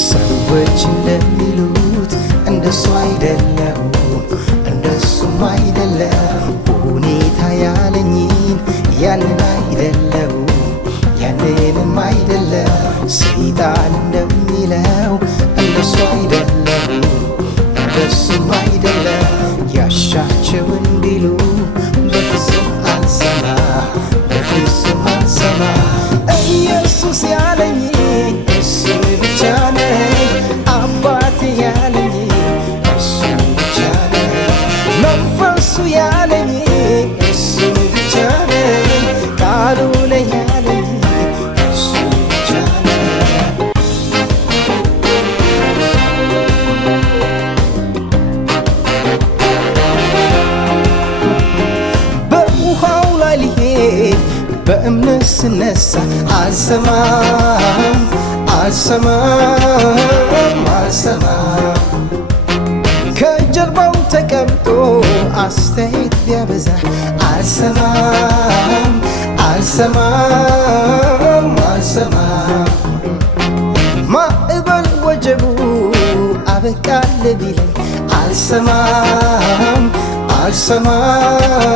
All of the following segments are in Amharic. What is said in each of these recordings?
ሰዎች እንደሚሉት እንደሱ አይደለም እንደሱም አይደለም ሁኔታ ያለኝን ያንን አይደለም ያንንም አይደለም ሰይጣን እንደሚለው እንደሱ አይደለም እንደሱም አይደለም ያሻቸውን ቢሉ በፍጹም አልሰማ በፍጹም አልሰማ ኢየሱስ ያለኝ እሱ ብቻ ነው አባቴ ያለኝ እሱ ብቻ ነው መንፈሱ ያለኝ እሱ ብቻ ነው ቃሉ ላይ ያለኝ እሱ ብቻ ነው በውሃው ላይ ልሄድ በእምነት ስነሳ አልሰማም አልሰማም አልሰማም ከጀርባው ተቀምጦ አስተያየት ቢያበዛ አልሰማም አልሰማም አልሰማም ማዕበል ወጀቡ አበቃለ ቢለኝ አልሰማም አልሰማም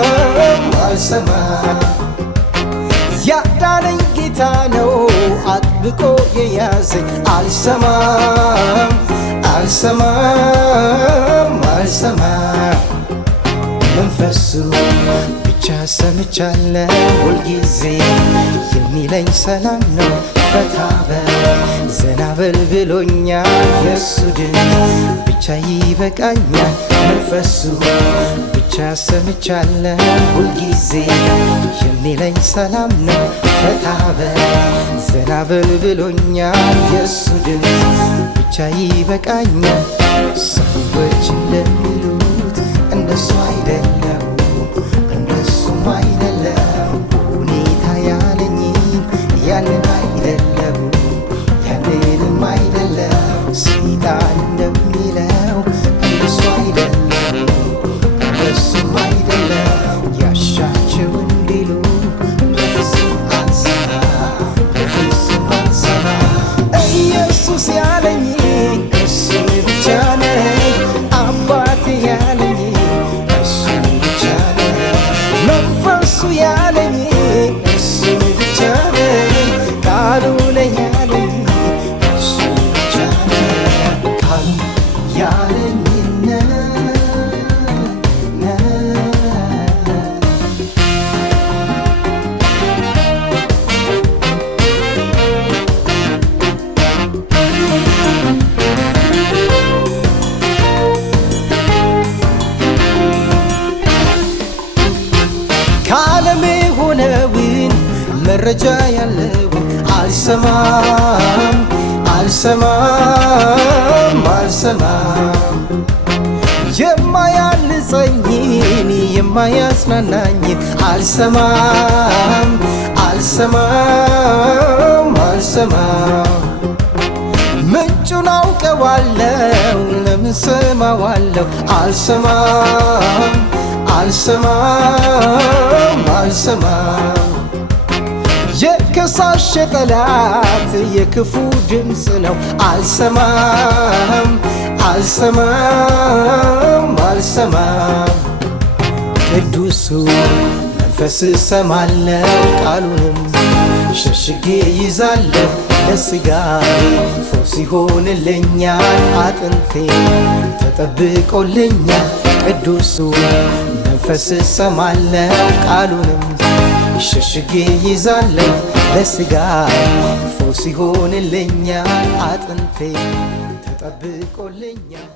አልሰማም ያዳነኝ ጌታ ነው አጥብቆ የያዘኝ አልሰማም አልሰማም አልሰማም መንፈሱ ብቻ ሰምቻለሁ ሁልጊዜ የሚለኝ ሰላም ነው ፈታ በል ዘና በል ብሎኛል የሱ ድምፅ ብቻ ይበቃኛል መንፈሱ ብቻ ሰምቻለሁ ሁልጊዜ የሚለኝ ሰላም ነው ፈታ በል ዘና በል ብሎኛል የሱ ድምፅ ብቻ ይበቃኛል ሰዎች እንደሚሉት እንደሱ አይደለም እንደሱም አይደለም ሁኔታ ያለኝን ያንን አይደለም ያንንም አይደለም ሰይጣን እንደሚለው እንደሱ አይደለም እንደሱም አይደለም ያሻቸውን ቢሉ በፍጹም አልሰማ በፍጹም አልሰማ ኢየሱስ ያለኝ እሱ ብቻ ነው አባቴ ያለኝ እሱ ብቻ ነው መንፈሱ ያለኝ እሱ ብቻ ነው ቃሉ ላይ ያለኝ እሱ ብቻ ነው ቃሉ ያለኝ ከዓለም የሆነውን መረጃ ያለውን አልሰማም አልሰማም አልሰማም የማያንጸኝን የማያጽናናኝን አልሰማም አልሰማም አልሰማም ምንጩን አውቀዋለሁ ለምን ሰማዋለሁ አልሰማም አልሰማም አልሰማም የከሳሽ ጠላት የክፉ ድምፅ ነው አልሰማም አልሰማም አልሰማም ቅዱሱ መንፈስ ሰማለው ቃሉንም ሸሽጌ ይዛለሁ ለስጋዬ ፈውስ ይሆንልኛል አጥንቴ ተጠብቆልኛል ቅዱሱ መንፈስ ሰማለው ቃሉንም ሸሽጌ ይዛለሁ ለስጋዬ ፈውስ ይሆንልኛል አጥንቴ ተጠብቆልኛል